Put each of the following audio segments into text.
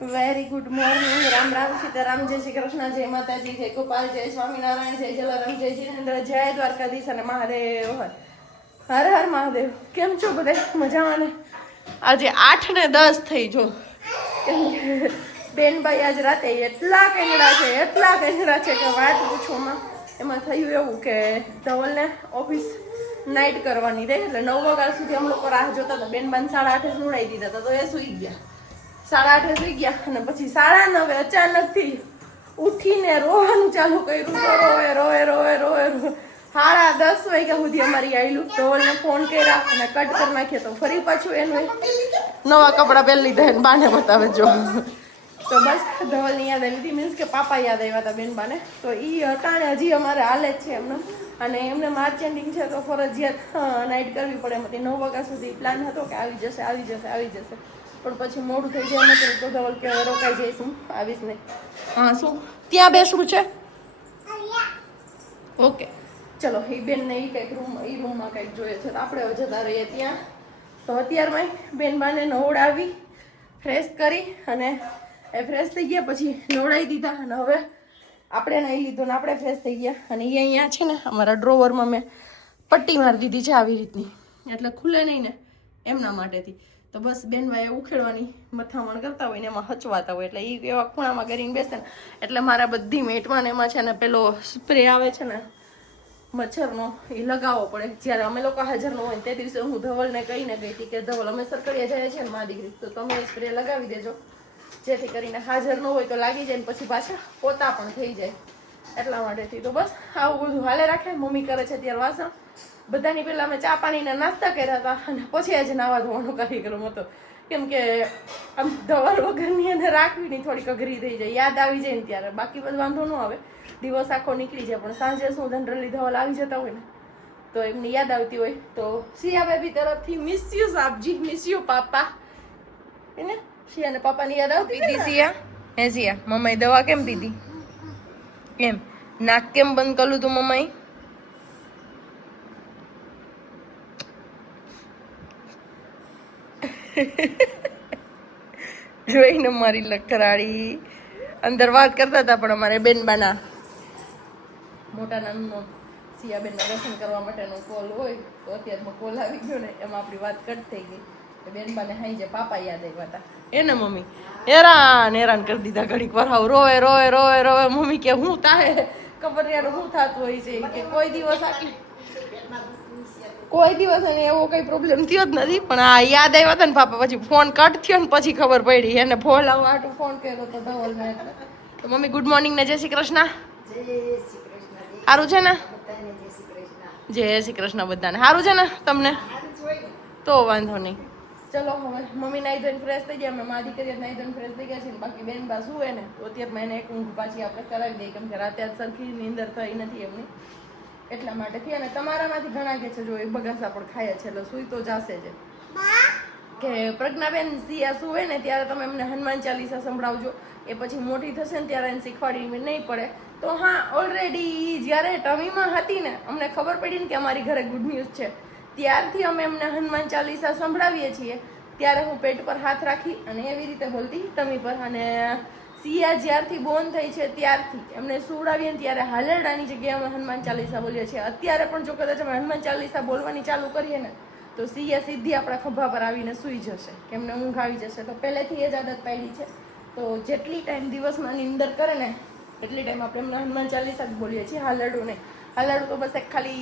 Very good morning. Ram Ram, Sitaram, જય શ્રી કૃષ્ણ, જય માતાજી, જય ગોપાલ, જય સ્વામિનારાયણ, જય જલારામ, જય જીનેન્દ્ર, જય દ્વારકાધીશ અને મહાદેવ હર હર મહાદેવ. કેમ છો બધા? મજામાં ને? આજે 8 ને 10 થઈ જો. કેમ કે બેનભાઈ આજ રાતે એટલા કેંગડા છે કે વાત પૂછવામાં. એમાં થયું એવું કે ધવલને ઓફિસ નાઇટ કરવાની રહે એટલે 9 વાગ્યા સુધી અમે લોકો રાહ જોતા હતા. બેનબાન 8:30 સુવડાવી દીધા હતા તો એ સુઈ ગયા. 8:30 સુઈ ગયા અને પછી 9:30 અચાનકથી ઉઠીને રોવાનું ચાલુ કર્યું. રોવે 10:30 વાગ્યા સુધી અમારી આયલું. ધવલને ફોન કર્યા અને કટ કરી નાખ્યો તો ફરી પાછું એનું નવા કપડાં પહેરી લીધા એને બાને બતાવે જો. તો બસ ધવલની યાદ આવી હતી, મીન્સ કે પાપા યાદ આવ્યા હતા બેનબાને. તો એ અટાણે હજી અમારે હાલે જ છે એમને, અને એમને માર્ચ એન્ડિંગ છે તો ફરજિયાત નાઇટ કરવી પડે. એમાંથી 9 વાગ્યા સુધી પ્લાન હતો કે આવી જશે, પણ પછી મોડું થઈ જાય એમ તો ધવલ કે રોકાઈ જઈશું, આવીશ નહીં. હા શું ત્યાં બેસવું છે? ઓકે ચલો. એ બેનને એ કંઈક રૂમમાં કંઈક જોઈએ છે તો આપણે હવે જતા રહીએ ત્યાં. તો અત્યારમાં બેનબાને નવડાવી ફ્રેશ કરી અને એ ફ્રેશ થઈ ગયા, પછી નવડાવી દીધા અને હવે આપણે નાહી લીધું ને આપણે ફ્રેશ થઈ ગયા. અને એ અહીંયા છે ને અમારા ડ્રોવરમાં મેં પટ્ટી મારી દીધી છે આવી રીતની, એટલે ખુલે નહીં ને એમના માટેથી. તો બસ બેનભાઈ ઉખેડવાની મથામણ કરતા હોય ને એમાં હચવાતા હોય એટલે એ એવા ખૂણામાં કરીને બેસે ને એટલે મારા બધી મેટમાં ને એમાં છે ને પેલો સ્પ્રે આવે છે ને મચ્છરનો, એ લગાવવો પડે. જ્યારે અમે લોકો હાજર ન હોય તે દિવસે હું ધવલને કહીને ગઈ હતી કે ધવલ અમે સરકડિયા જાય છે ને મા દીકરી, તો તમે સ્પ્રે લગાવી દેજો જેથી કરીને હાજર ન હોય તો લાગી જાય ને પછી પાછા પોતા પણ થઈ જાય, એટલા માટેથી. તો બસ આવું બધું હાલે રાખે. મમ્મી કરે છે ત્યારે વાસણ બધાની પહેલા અમે ચા પાણીના નાસ્તા કર્યા હતા અને પછી આજે નાવા ધોવાનો કાર્યક્રમ હતો. કેમ કે આમ ધવલ વગરની એને રાખવી નહીં, થોડીક અઘરી થઈ જાય, યાદ આવી જાય ને ત્યારે. બાકી બધું વાંધો ન આવે, દિવસ આખો નીકળી જાય, પણ સાંજે શું જનરલી ધવલ આવી જતા હોય ને તો એમને યાદ આવતી હોય. તો સિયા બેબી તરફથી મિસ યુ સાબજી, મિસ યુ પાપા. એને સિયા ને પાપાની યાદ આવતી હતી. સિયા હે સિયા, મમ્માએ દવા કેમ પીધી? કેમ નાક કેમ બંધ કર્યું તું મમ્માએ? જોઈને મારી લખરાડી અંદર વાત કરતા હતા, પણ અમારે બેનબાના મોટા નામનો સિયાબેનના દર્શન કરવા માટેનો કોલ હોય તો અત્યારમાં કોલ આવી ગયો ને એમાં આપણી વાત કટ થઈ ગઈ. બેનબાને હાઈ જે પાપા યાદ આવ્યા હતા એને મમ્મી હેરાન કરી દીધા. ઘડીક વાર હાવ રોવે. મમ્મી કે હું તાહે ખબર યાર હું થતું હોય છે કે કોઈ દિવસ એને એવો કઈ પ્રોબ્લેમ થયો જ નથી, પણ આ યાદ આવ્યા હતા ને પાપા. પછી ફોન કટ થયો ને પછી ખબર પડી એને ફોલાવવા હાટું ફોન કર્યો તો ધવલને. તો મમ્મી ગુડ મોર્નિંગ ને જય શ્રી કૃષ્ણ. સારું છે ને? જય શ્રી કૃષ્ણ બધાને. સારું છે ને તમને? તો વાંધો નહીં. ચલો હવે મમ્મી નાઈ ધોઈને ફ્રેશ થઈ ગયા, અમે મા દીકરી નાઈ ધોઈને ફ્રેશ થઈ ગયા છે. બાકી બેન બા શું હોય ને તો અત્યારમાં એને એક ઊંઘ પાછી આપણે કરાવી દઈએ, કેમ કે રાતે આજ સરખી નીંદર થઈ નથી એમની, એટલા માટેથી. અને તમારામાંથી ઘણા કે છે જો એ બગાસા પણ ખાય છે એટલે સુઈ તો જાશે જ કે પ્રજ્ઞાબેન સિયા શું હોય ને ત્યારે તમે એમને હનુમાન ચાલીસા સંભળાવજો. એ પછી મોટી થશે ને ત્યારે એને શીખવાડી નહીં પડે તો. હા ઓલરેડી જ્યારે ટમીમાં હતી ને અમને ખબર પડી ને કે અમારી ઘરે ગુડ ન્યૂઝ છે, ત્યારથી અમે એમને હનુમાન ચાલીસા સંભળાવીએ છીએ. ત્યારે હું પેટ પર હાથ રાખી અને એવી રીતે બોલતી ટમી પર. અને સિયા જ્યારથી બોર્ન થઈ છે ત્યારથી એમને સુવડાવીએ ને ત્યારે હાલેરડાની જગ્યાએ અમે હનુમાન ચાલીસા બોલીએ છીએ. અત્યારે પણ જો કદાચ અમે હનુમાન ચાલીસા બોલવાની ચાલુ કરીએ ને તો સિયા સીધી આપણા ખભા પર આવીને સૂઈ જશે, કે એમને ઊંઘ આવી જશે. તો પહેલેથી એ જ આદત પાડી છે. તો જેટલી ટાઈમ દિવસમાં નિંદર કરે ને એટલી ટાઈમ આપણે એમને હનુમાન ચાલીસા જ બોલીએ છીએ, હાલરડું નહીં. હાલરડું તો બસ એક ખાલી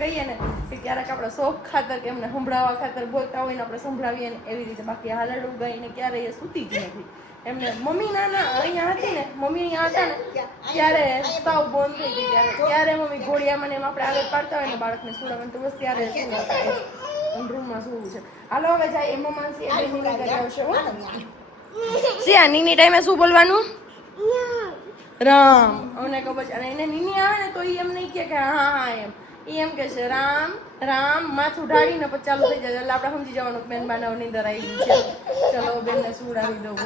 કહીએ ને કે ક્યારેક આપણે શોખ ખાતર કે એમને સંભળાવવા ખાતર બોલતા હોય ને આપણે સંભળાવીએ ને એવી રીતે. બાકી હાલરડું ગાઈને ક્યારેય એ સૂતી જ નથી. એમને મમ્મી નાના અહીંયા હતી ને, મમ્મી અહીંયા હતા ને ત્યારે સાવ બંધ થઈ ગઈ. ત્યારે મમ્મી ઘોડિયામાં ને એમ આપણે આગળ પાડતા હોય ને બાળકને સુડાવવાનું તો બસ ત્યારે શું રૂમમાં સુવું છે. હાલો હવે જાય એમ માનસી આવશે. સિયા નીની ટાઈમે શું બોલવાનું? રામ. અમને ખબર છે. અને એને નીની આવે ને તો એ એમ નહીં કે હા એમ, એ એમ કે છે રામ રામ, માથું ઢાળીને પછી ચાલુ થઈ જાય એટલે આપણે સમજી જવાનું બેન બાના નીંદર આવી ગઈ છે. ચલો બેનને સુવડાવી દઉં.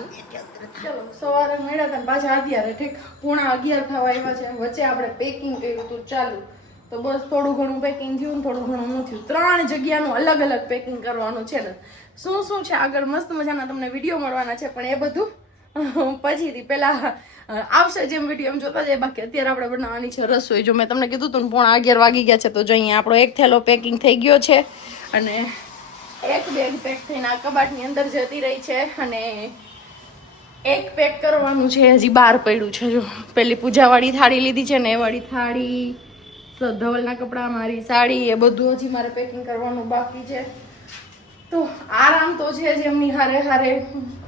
ચલો સવારે મળ્યા હતા પાછા અત્યારે ઠીક 11:30 થવા આવ્યા છે. વચ્ચે આપણે પેકિંગ કર્યું હતું ચાલુ, તો બસ થોડું ઘણું પેકિંગ થયું ને થોડું ઘણું ન થયું. 3 જગ્યાનું અલગ અલગ પેકિંગ કરવાનું છે ને. શું છે આગળ મસ્ત મજાના તમને વિડીયો મળવાના છે, પણ એ બધું પછીથી પેલા આવશે જેમ વિડીયો એમ જોતા જાય. બાકી અત્યારે આપણે બનાવવાની છે રસોઈ. જો મેં તમને કીધું હતું ને 11:30 વાગી ગયા છે. તો જો અહીંયા આપણો એક થેલો પેકિંગ થઈ ગયો છે અને એક બેગ પેક થઈને આ કબાટની અંદર જતી રહી છે અને એક પેક કરવાનું છે હજી બહાર પડ્યું છે. જો પેલી પૂજાવાળી થાળી લીધી છે ને એ વાળી થાળી, ધવલના કપડાં, મારી સાડી, એ બધું હજી મારે પેકિંગ કરવાનું બાકી છે. તો આરામ તો છે જ એમની હારે હારે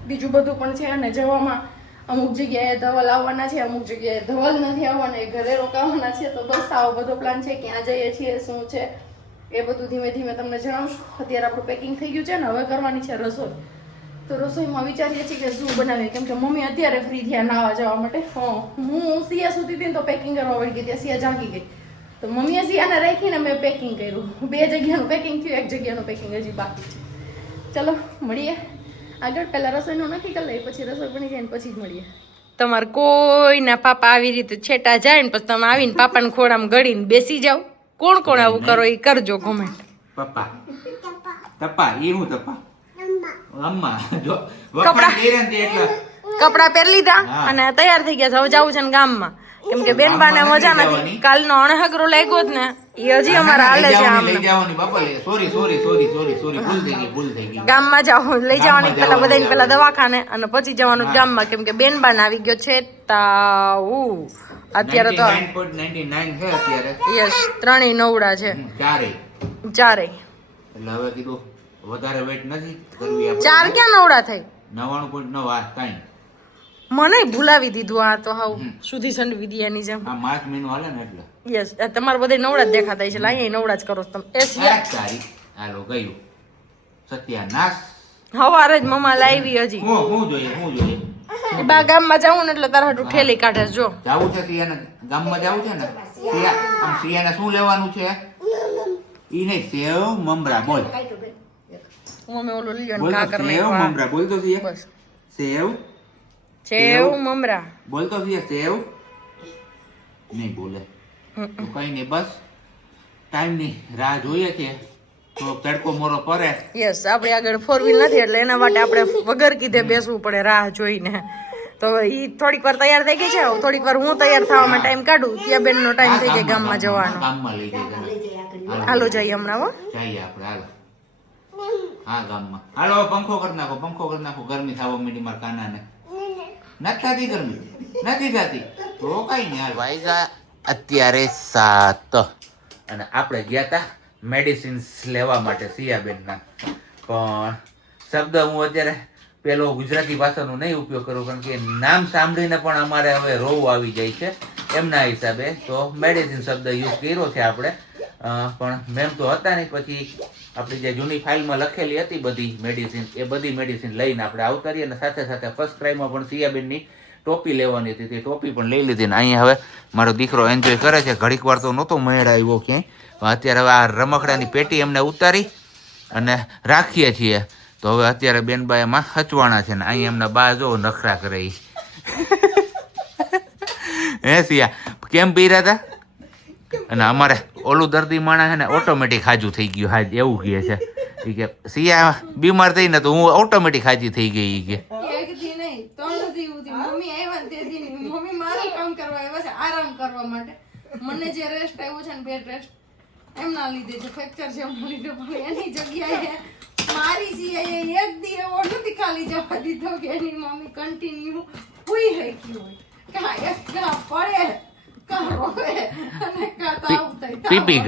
બીજું બધું પણ છે. અને જવામાં અમુક જગ્યાએ ધવલ આવવાના છે, અમુક જગ્યાએ ધવલ નથી આવવાના, એ ઘરે રોકાવાના છે. તો બસ આવો બધો પ્લાન છે. ક્યાં જઈએ છીએ, શું છે, એ બધું ધીમે ધીમે તમને જણાવશું. અત્યારે આપણું પેકિંગ થઈ ગયું છે ને હવે કરવાની છે રસોઈ. તો રસોઈમાં વિચારીએ છીએ કે શું બનાવીએ, કેમ કે મમ્મી અત્યારે ફ્રી થયા નાવા જવા માટે. હું સિયા સુતી હતી ને તો પેકિંગ કરવા વળી ગઈ, ત્યાં સિયા જાગી ગઈ. તો મમ્મીએ સિયાને રાખીને મેં પેકિંગ કર્યું. 2 જગ્યાનું પેકિંગ થયું, 1 જગ્યાનું પેકિંગ હજી બાકી છે. ચલો મળીએ આગળ. પહેલા રસોઈનું નક્કી કરી લઈએ, પછી રસોઈ બની જાય ને પછી જ મળીએ. તમારે કોઈના પાપા આવી રીતે છેટા જાય ને પછી તમે આવીને પાપાને ખોડામાં ગળીને બેસી જાવ. કોણ કોણ આવું કરો એ કરજો કોમેન્ટ. પપ્પા તપ્પા એ હું તપ્પા અમ્મા જો વખાણ કર્યા ને એટલે કપડા પહેરી લીધા અને તૈયાર થઈ ગયા છે. હવે જવું છે ને ગામમાં, કેમ કે બેનબાને મજા નથી. કાલનો અણહગરો લાગ્યો જ ને એ હજી અમારા હાલે છે. લઈ જવાની બાપા સોરી ભૂલ થઈ ગઈ. ગામમાં જાવ લઈ જવાની, પેલા બધાને પેલા દવાખાને અને પછી જવાનું ગામમાં, કેમ કે બેનબાન આવી ગયો છે તાવ. અત્યારે તો 99.99 છે અત્યારે. યસ, 3 નવડા છે, ચારે. એટલે હવે કીધું વધારે વેટ નથી કરવી આપણે. 4 ક્યાં નવડા થઈ? 99.9 આ 3 મને ભૂલાવી દીધું. આ તો હાવ સુધી સંડવી દિયાની જેમ. આ માર્ચ મહિનો હાલે ને એટલે. યસ, તમારે બધે નવડા જ દેખાતા છે. અહીંયા નવડા જ કરો તમે. તારી હાલો ગયું સત્યાનાશ. હવારે જ મમ્મા લાવી હજી. હું જોઈએ બા ગામમાં જાવું ને એટલે તારા હાટુ ઠેલી કાઢે. જો જાવું છે સિયાના ગામમાં જાવું છે ને. સિયાને શું લેવાનું છે? ઈ નહીં, સેવ મમરા બોલ. મમ્મી ઓલો લીયો બોલ ને કાકર ને સેવ મમરા બોલ તો સિયા. બસ સેવ મમરા બોલ તો સિયા. સેવ નહીં બોલે તો કઈ નહીં. બસ ટાઈમ ની રાહ જોઈએ છે. તો તડકો મોરો પડે. યસ, આપણે આગળ 4 વ્હીલ નથી એટલે એના માટે આપણે વગર કીધે બેસવું પડે રાહ જોઈને. તો ઈ થોડીક વાર તૈયાર થઈ ગઈ છે, થોડીક વાર હું તૈયાર થવામાં ટાઈમ કાઢું. ત્યાં બેન નો ટાઈમ થઈ જાય ગામમાં જવાનો. ગામમાં લઈ જાય. હાલો જઈએ હમણાં. હો જઈએ આપણે હાલો. હા ગામમાં હાલો. પંખો કરી નાખો. ગરમી થવા માંડી મારા કાનાને. નથી થતી ગરમી? નથી થતી તો કઈ નહીં. હાલ વાયગા અત્યારે 7 અને આપણે ગયા હતા મેડિસિન્સ લેવા માટે સિયાબેનના. પણ શબ્દ હું અત્યારે પેલો ગુજરાતી ભાષાનો નહીં ઉપયોગ કરું, કારણ કે નામ સાંભળીને પણ અમારે હવે રોવું આવી જાય છે એમના હિસાબે. તો મેડિસિન શબ્દ યુઝ કર્યો છે આપણે. પણ મેમ તો હતા નહીં. પછી આપણી જે જૂની ફાઇલમાં લખેલી હતી બધી મેડિસિન, એ બધી મેડિસિન લઈને આપણે આવતા રહીએ. અને સાથે સાથે ફર્સ્ટ ક્રાઈમાં પણ સિયાબેનની ટોપી લેવાની હતી, તે ટોપી પણ લઈ લીધી. ને અહીંયા હવે મારો દીકરો એન્જોય કરે છે. ઘડીક વાર તો નહોતો મેળ આવ્યો ક્યાંય. અત્યારે હવે આ રમકડાની પેટી એમને ઉતારી અને રાખીએ છીએ. તો હવે અત્યારે બેનબા એમાં હચવાણા છે ને અહીંયા એમના બા જો નખરા કરે. હે સિયા કેમ પી રહ્યા હતા? અને અમારે ઓલું દર્દી માણસ છે ને ઓટોમેટિક હાજુ થઈ ગયું. હાજ એવું કહે છે. એ કે સિયા બીમાર થઈ ને તો હું ઓટોમેટિક હાજી થઈ ગઈ. કે મમ્મી મારું કામ કરવા આવ્યા છે, આરામ કરવા માટે. મને જે રેસ્ટ આવ્યો છે ને બેડ રેસ્ટ એમના લીધે છે, ફ્રેક્ચર છે એમના લીધે. પણ એની જગ્યાએ મારી સિયાએ એક દી એવો નથી ખાલી જવા દીધો કે એની મમ્મી કન્ટિન્યુ હુઈ રહી હોય. કા એક કા પડે કા રોવે અને કા તાવ થાય. પીપી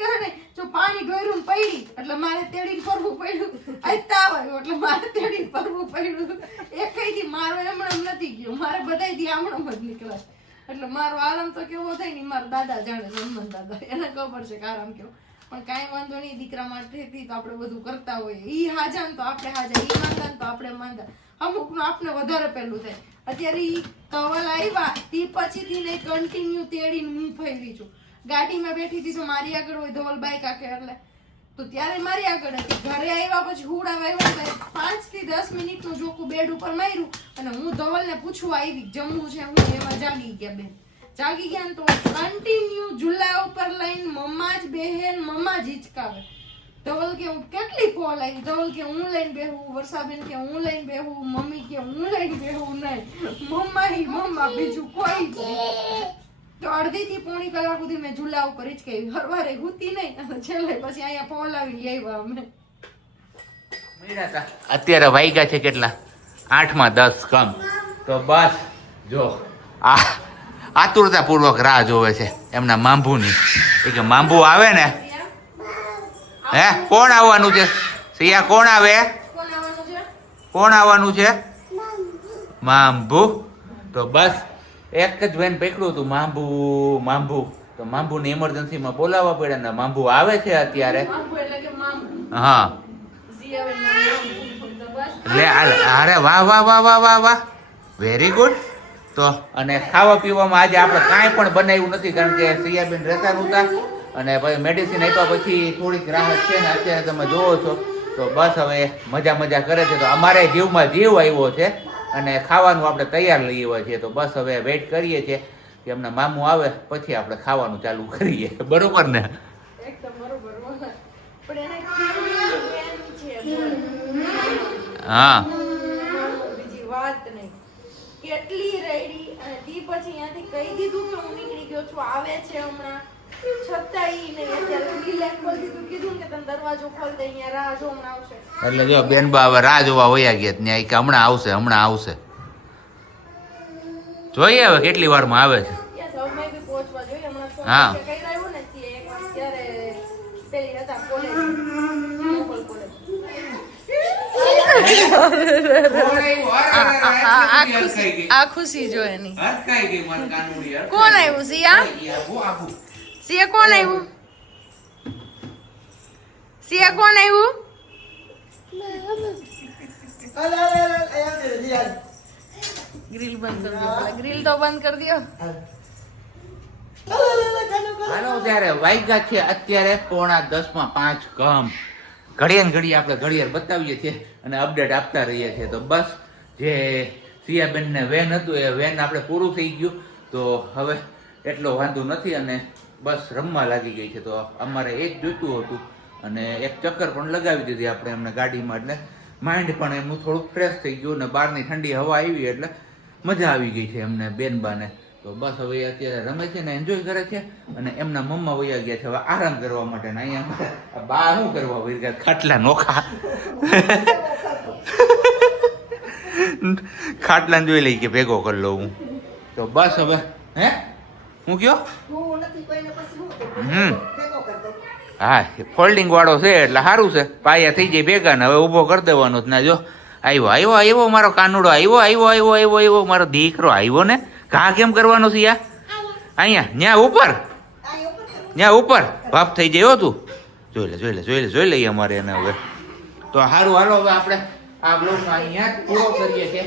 કરે ને જો પાણી ઢોર્યું પડી એટલે મારે તેડીને ફરવું પડ્યું. આ તાવ આવ્યો એટલે મારે તેડીને ફરવું પડ્યું. એકઈથી મારો એમણમ નથી ગયો, મારે બધાયથી આમણમ જ નીકળે. એટલે મારો આરામ તો કેવો થાય ને મારા દાદા જાણે, હનુમાન દાદા, એને ખબર છે કે આરામ કેવો. પણ કાંઈ વાંધો નહીં, દીકરા માટે તો આપણે બધું કરતા હોઈએ. ઈ હાજા ને તો આપણે હાજા, ઈ માંદા ને તો આપણે માંદા. અમુકનું આપણે વધારે પેલું થાય. અત્યારે ઈ કવલ આવ્યા તી પછીથી નહીં કન્ટિન્યુ તેડીને હું ફરી છું. ગાડીમાં બેઠી હતી તો મારી આગળ હોય ધવલ બાઈક આખે એટલે તો ત્યારે મારી આગળ હતી. ઘરે આવ્યા પછી હુડાવા આવ્યા 5 થી 10 મિનિટનું જોકું બેડ ઉપર માર્યું અને હું ધવલને પૂછવા આવી જમવું છે હું, એમાં જાગી ગયા બેન. જાગી ગયા ને તો કન્ટિન્યુ ઝૂલા ઉપર લઈને મમ્મા જ બેહેન મમ્મા જ હિચકાવે. ધવલ કે હું કેટલી ફોલ આવી, ધવલ કે હું લઈને બેહું, વર્ષાબેન કે હું લઈને બેહું, મમ્મી કે હું લઈને બેહું નહીં, મમ્મા બીજું કોઈ જ નહીં. તો અડધી થી પોણી કલાક સુધી મેં ઝૂલા ઉપર જ કહી હરવારે ગુતી નહીં અને છેલ્લે પછી અહીંયા ફોલ આવી લઈ આવ્યા અમે. અત્યારે વાગ્યા છે કેટલા 8:10 કમ. તો બસ જો આ આતુરતા પૂર્વક રાહ જોવે છે એમના માંભુની. એ કે માંભુ આવે ને. હે કોણ આવવાનું છે સિયા? કોણ આવે? કોણ આવવાનું છે? માંભુ. તો બસ એક જ વેન પકડ્યું હતું માંભુ. તો માંભુને ઇમરજન્સીમાં બોલાવવા પડ્યા ને માંભુ આવે છે અત્યારે. હા લે અરે વાહ વાહ વાહ વાહ વાહ વાહ વેરી ગુડ. તો અને ખાવા પીવામાં આજે આપણે કાંઈ પણ બનાવ્યું નથી કારણ કે સિયાબેન રહેતા નહોતા અને પછી મેડિસિન આપ્યા પછી થોડીક રાહત છે ને અત્યારે તમે જોવો છો. તો બસ હવે મજા કરે છે. તો અમારે જીવમાં જીવ આવ્યો છે અને ખાવાનું આપણે તૈયાર લઈ આવ્યા છીએ. તો બસ હવે વેઇટ કરીએ છીએ કે એમના મામું આવે પછી આપણે ખાવાનું ચાલુ કરીએ. બરોબર ને? એકદમ બરોબર. પણ એને હા બીજી વાત નહીં. કેટલી રેડી અને તી પછી અહીંયાથી કહી દીધું કે હું નીકળી ગયો છું, આવે છે હમણાં. છતાંય નહીં અત્યારે રિલેક્સ કરી દીધું, કીધું કે તને દરવાજો ખોલ દે, અહીંયા રાહ જો હમણાં આવશે. એટલે જો બેનબા હવે રાહ જોવા વયા ગયા ત્યાં કે હમણાં આવશે. જોઈએ હવે કેટલી વારમાં આવે છે. યસ હવે મેં બી પહોંચવા જોઈએ હમણાં. હા. કઈ રહ્યું ને તે એક વાર ત્યારે પેલી હતા કોલેજ લોકલ કોલેજ. આ ખુશી જો એની. કોણ આવ્યું સિયા? સિયા કોણ આવ્યું? સિયા કોણ આવ્યું? ગ્રીલ બંધ કરી દો. ગ્રીલ તો બંધ કરી દો. હાલો ત્યારે વાગ્યા છે અત્યારે 9:45 કમ. ઘડીએ આપણે ઘડિયાળ બતાવીએ છીએ અને અપડેટ આપતા રહીએ છીએ. તો બસ જે સિયાબેનને વેન હતું એ વેન આપણે પૂરું થઈ ગયું. તો હવે એટલો વાંધો નથી અને બસ રમવા લાગી ગઈ છે. તો અમારે એ જ જોઈતું હતું અને એક ચક્કર પણ લગાવી દીધી આપણે એમને ગાડીમાં. એટલે માઇન્ડ પણ એમનું થોડુંક ફ્રેશ થઈ ગયું અને બહારની ઠંડી હવા આવી એટલે મજા આવી ગઈ છે એમને બેનબાને. તો બસ હવે અત્યારે રમે છે ને એન્જોય કરે છે અને એમના મમ્મા વયા ગયા છે હવે આરામ કરવા માટે. ને અહીંયા બા શું કરવા વહી ગયા? ખાટલા નોખા ખાટલાને જોઈ લઈ કે ભેગો કરી લઉં હું. તો બસ હવે હે હું કયો હા ફોલ્ડિંગ વાળો છે એટલે સારું છે. પાયા થઈ જાય ભેગા ને હવે ઊભો કરી દેવાનો જ. ના જો આવ્યો મારો કાનુડો આવ્યો મારો દીકરો આવ્યો ને. ઘા કેમ કરવાનો છે યા? અહીંયા ન્યા ઉપર ભાપ થઈ જાય હો તું. જોઈ લઈએ અમારે એને હવે. તો સારું હાલો હવે આપણે આ બ્લોગ અહીંયા જ પૂરો કરીએ છીએ.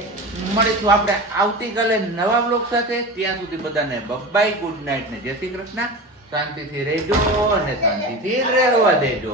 મળીશું આપણે આવતીકાલે નવા બ્લોગ સાથે. ત્યાં સુધી બધાને બાય, ગુડ નાઇટ ને જય શ્રી કૃષ્ણ. શાંતિથી રહેજો અને શાંતિથી રહેવા દેજો.